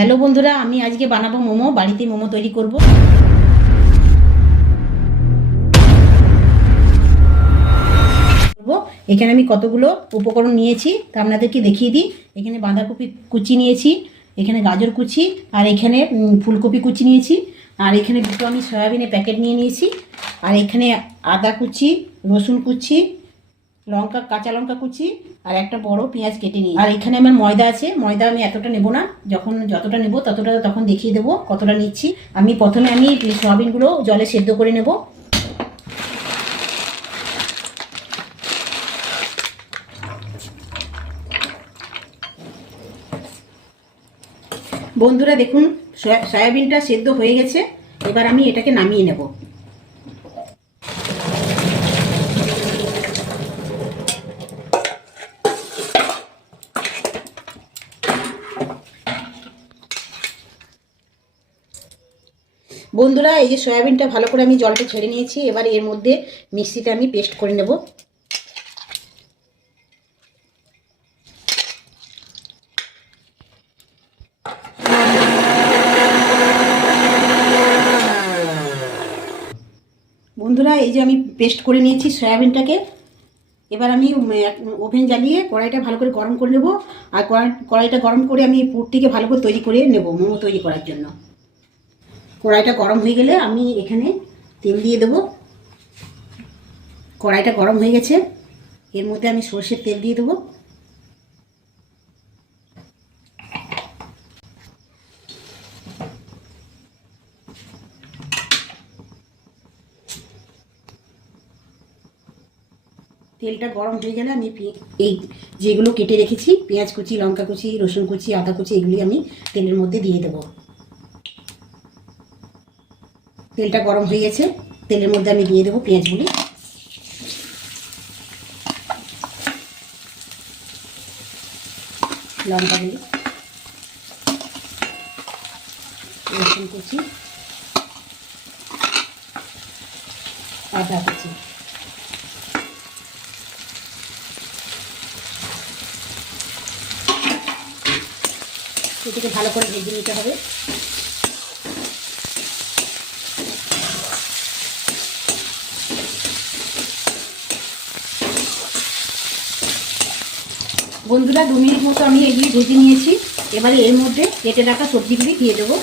Hello বন্ধুরা, আমি আজকে বানাবো মোমো। বাড়িতে মোমো তৈরি করব। এখানে আমি কতগুলো উপকরণ নিয়েছি তা আপনাদেরকে দেখিয়ে দিই। এখানে বাঁধাকপি কুচি নিয়েছি, এখানে গাজর কুচি, আর এখানে ফুলকপি কুচি নিয়েছি, আর এখানে দুটো আমি সয়াবিনের প্যাকেট নিয়ে নিয়েছি, আর এখানে আদা কুচি, রসুন কুচি, লঙ্কা, কাঁচা লঙ্কা কুচি, আর একটা বড় পেঁয়াজ কেটে নিই। আর এখানে আমার ময়দা আছে। ময়দা আমি এতটা নেব না, যতটা নেব ততটা তখন দেখিয়ে দেবো কতটা নিচ্ছি। প্রথমে আমি সয়াবিনগুলো জলে সেদ্ধ করে নেব। বন্ধুরা দেখুন, সয়াবিনটা সেদ্ধ হয়ে গেছে। এবার আমি এটাকে নামিয়ে নেব। বন্ধুরা, এই যে সয়াবিনটা ভালো করে আমি জলটা ছেড়ে নিয়েছি। এবার এর মধ্যে মিক্সিতে আমি পেস্ট করে নেব। বন্ধুরা, এই যে আমি পেস্ট করে নিয়েছি সয়াবিনটাকে। এবার আমি ওভেন জ্বালিয়ে কড়াইটা ভালো করে গরম করে নেব। আর কড়াইটা গরম করে আমি পুরটিকে ভালো করে তৈরি করে নেব মোমো তৈরি করার জন্য। কড়াইটা গরম হয়ে গেলে আমি এখানে তেল দিয়ে দেব। কড়াইটা গরম হয়ে গেছে, এর মধ্যে আমি সরষের তেল দিয়ে দেবো। তেলটা গরম হয়ে গেলে আমি এই যেগুলো কেটে রেখেছি, পেঁয়াজ কুচি, লঙ্কা কুচি, রসুন কুচি, আদা কুচি, এগুলি আমি তেলের মধ্যে দিয়ে দেব। তেলটা গরম হয়ে গেছে, তেলের মধ্যে আমি দিয়ে দেবো পেঁয়াজগুলি, লঙ্কাগুলি, রসুন কুচি, আদা কুচি। এটাকে ভালো করে ভেজে নিতে হবে। বন্ধুরা, 2 মিনিট মতো আমি এগুলি ভেজে নিয়েছি। এবারে এর মধ্যে কেটে রাখা সবজিগুলি দিয়ে দেবো।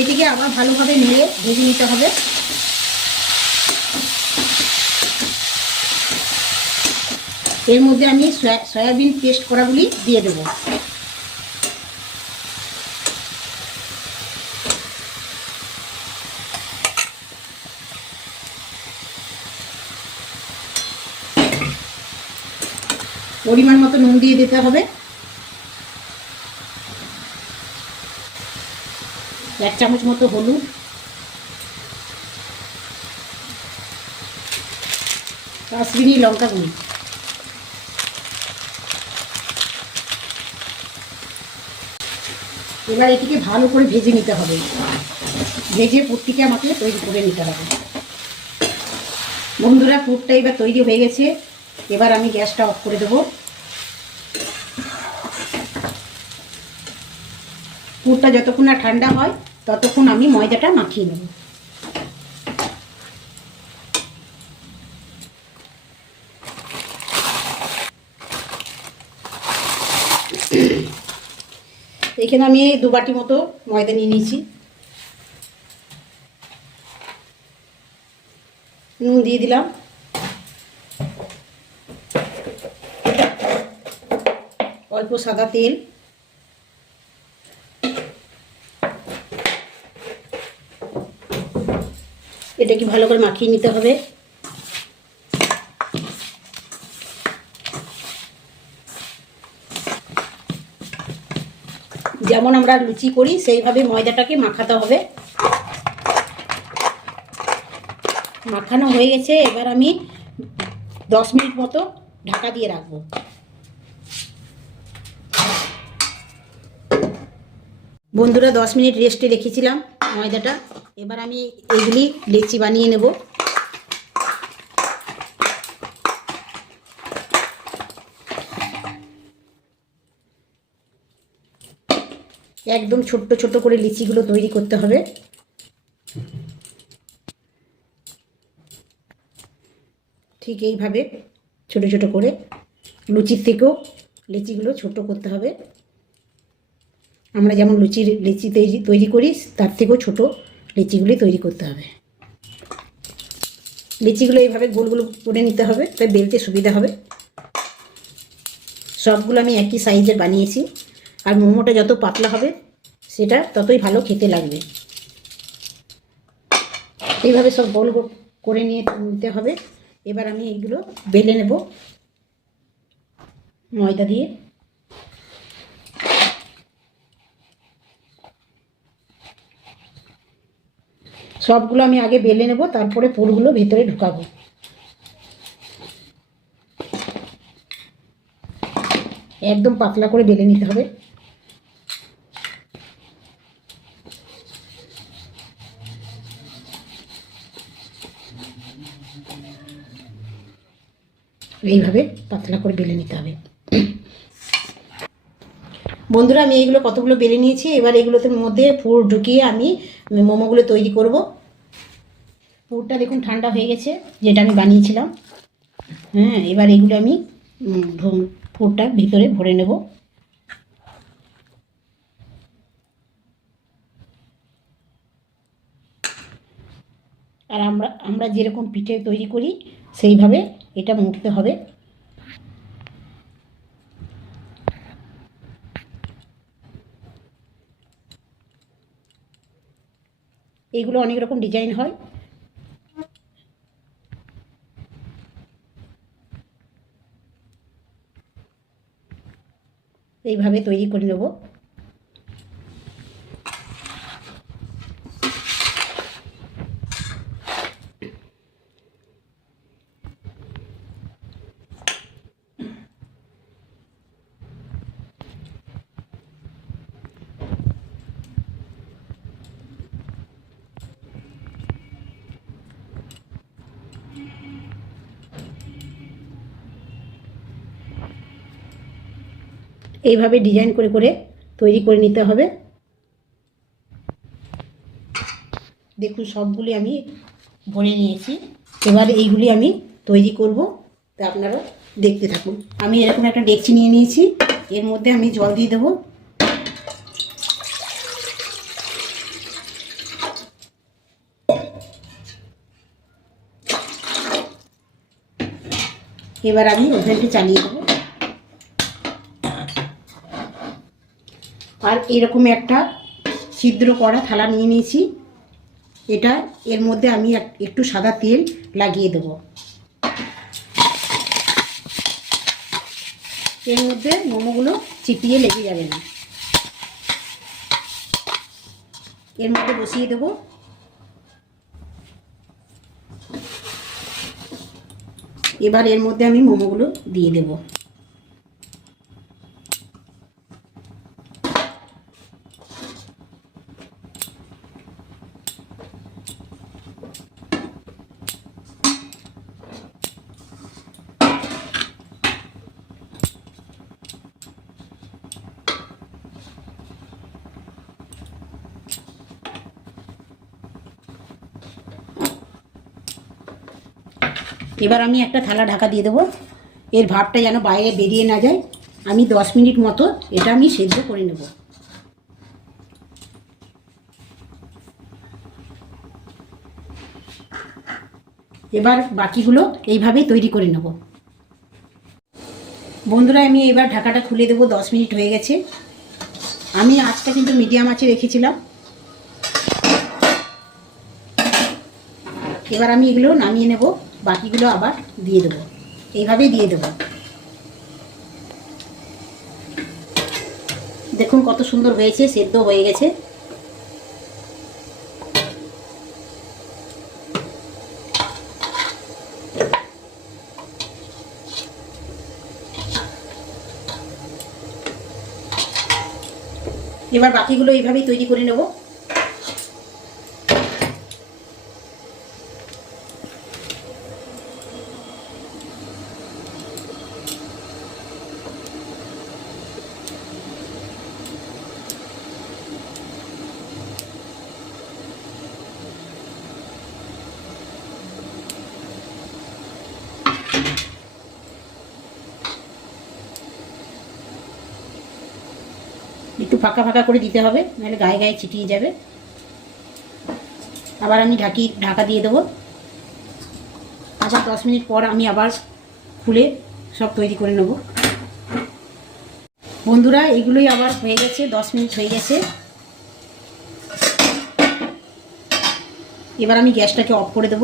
এটিকে আবার ভালোভাবে নেড়ে ভেজে নিতে হবে। এর মধ্যে আমি সয়াবিন পেস্ট করাগুলি দিয়ে দেব। পরিমাণ মতো নুন দিয়ে দিতে হবে। 1 চামচ মতো হলুদ, কাশ্মীরি লঙ্কা গুঁড়ি, এবার এটিকে ভালো করে ভেজে নিতে হবে। ভেজে পুরটিকে আমাকে তৈরি করে নিতে হবে। বন্ধুরা, পুরটা এবার তৈরি হয়ে গেছে। এবার আমি গ্যাসটা অফ করে দেব। পুরটা যতক্ষণ না ঠান্ডা হয় ততক্ষণ আমি ময়দাটা মাখিয়ে নেব। এখানে আমি 2 বাটি মতো ময়দা নিয়ে নিয়েছি। নুন দিয়ে দিলাম, অল্প সাদা তেল, এটাকে ভালো করে মাখিয়ে নিতে হবে। যেমন আমরা লুচি করি সেইভাবে ময়দাটাকে মাখাতে হবে। মাখানো হয়ে গেছে। এবার আমি 10 মিনিট মতো ঢাকা দিয়ে রাখবো। বন্ধুরা 10 মিনিট রেস্টে রেখেছিলাম ময়দাটা। এবার আমি এগুলি লেচি বানিয়ে নেব। একদম ছোট্ট ছোট্ট করে লিচিগুলো তৈরি করতে হবে। ঠিক এইভাবে ছোট ছোট করে, লুচির থেকেও লিচিগুলো ছোট করতে হবে। আমরা যেমন লিচি তৈরি করি তার থেকেও ছোট লিচিগুলি তৈরি করতে হবে। লিচিগুলো এইভাবে গোল গোল করে নিতে হবে, তাই বেলতে সুবিধা হবে। সবগুলো আমি একই সাইজের বানিয়েছি। আর মোমোটা যত পাতলা হবে সেটা ততই ভালো খেতে লাগবে। এইভাবে সব গোল করে নিতে হবে। এবার আমি এইগুলো বেলে নেব ময়দা দিয়ে। সবগুলো আমি আগে বেলে নেব, তারপরে পুরগুলো ভেতরে ঢুকাবো। একদম পাতলা করে বেলে নিতে হবে। এইভাবে পাতলা করে বেলে নিতে হবে। বন্ধুরা আমি এইগুলো কতগুলো বেলে নিয়েছি। এবার এগুলোতে মধ্যে পুর ঢুকিয়ে আমি মোমোগুলো তৈরি করব। পুরটা দেখুন ঠান্ডা হয়ে গেছে, যেটা আমি বানিয়েছিলাম। হ্যাঁ, এবার এগুলো আমি পুরটা ভিতরে ভরে নেব। আর আমরা যেরকম পিঠে তৈরি করি সেইভাবে এটা মুড়তে হবে। এইগুলো অনেক রকম ডিজাইন হয়। এইভাবে তৈরি করে নেব। এইভাবে ডিজাইন করে করে তৈরি করে নিতে হবে। দেখুন সবগুলি আমি ভরে নিয়েছি। এবার এইগুলি আমি তৈরি করব, তা আপনারা দেখতে থাকুন। আমি এরকম একটা ডেকচি নিয়ে নিয়েছি, এর মধ্যে আমি জল দিয়ে দেবো। এবার আমি ওভেনটি চালিয়ে দেবো। আর এরকম একটা ছিদ্র করা থালা নিয়ে নিয়েছি। এটা এর মধ্যে আমি একটু সাদা তেল লাগিয়ে দেব। এর মধ্যে মোমোগুলো চিপিয়ে লেগে যাবে না। এর মধ্যে বসিয়ে দেব। এবার এর মধ্যে আমি মোমোগুলো দিয়ে দেব। এবার আমি একটা থালা ঢাকা দিয়ে দেবো, এর ভাবটা যেন বাইরে বেরিয়ে না যায়। আমি 10 মিনিট মতো এটা আমি সেদ্ধ করে নেব। এবার বাকিগুলো এইভাবেই তৈরি করে নেব। বন্ধুরা আমি এবার ঢাকাটা খুলে দেবো। 10 মিনিট হয়ে গেছে। আমি আঁচটা কিন্তু মিডিয়াম আঁচে রেখেছিলাম। এবার আমি এগুলো নামিয়ে নেব, বাকিগুলো আবার দিয়ে দেবো। এইভাবেই দিয়ে দেবো। দেখুন কত সুন্দর হয়েছে, সেদ্ধ হয়ে গেছে। এবার বাকিগুলো এইভাবেই তৈরি করে নেব। একটু ফাঁকা ফাঁকা করে দিতে হবে, নাহলে গায়ে গায়ে ছিটিয়ে যাবে। আবার আমি ঢাকা দিয়ে দেবো। আবার 10 মিনিট পর আমি আবার খুলে সব তৈরি করে নেব। বন্ধুরা, এগুলোই আবার হয়ে গেছে, 10 মিনিট হয়ে গেছে। এবার আমি গ্যাসটাকে অফ করে দেব।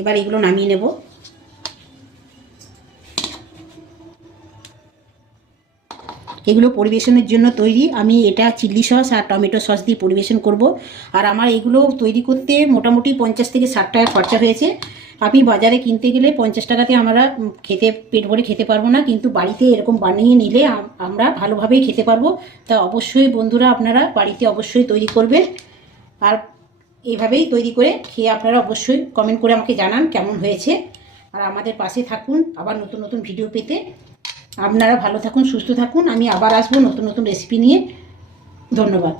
এবার এগুলো নামিয়ে নেব। এগুলো পরিবেশনের জন্য তৈরি। আমি এটা চিলি সস আর টমেটো সস দিয়ে পরিবেশন করব। আর আমার এগুলো তৈরি করতে মোটামুটি 50 থেকে 60 টাকা খরচা হয়েছে। আপনি বাজারে কিনতে গেলে 50 টাকাতে আমরা পেট ভরে খেতে পারবো না, কিন্তু বাড়িতে এরকম বানিয়ে নিলে আমরা ভালোভাবেই খেতে পারবো। তা অবশ্যই বন্ধুরা আপনারা বাড়িতে অবশ্যই তৈরি করবেন, আর এইভাবেই তৈরি করে খেয়ে আপনারা অবশ্যই কমেন্ট করে আমাকে জানান কেমন হয়েছে। আর আমাদের পাশে থাকুন আবার নতুন নতুন ভিডিও পেতে। আপনারা ভালো থাকুন, সুস্থ থাকুন। আমি আবার আসবো নতুন নতুন রেসিপি নিয়ে। ধন্যবাদ।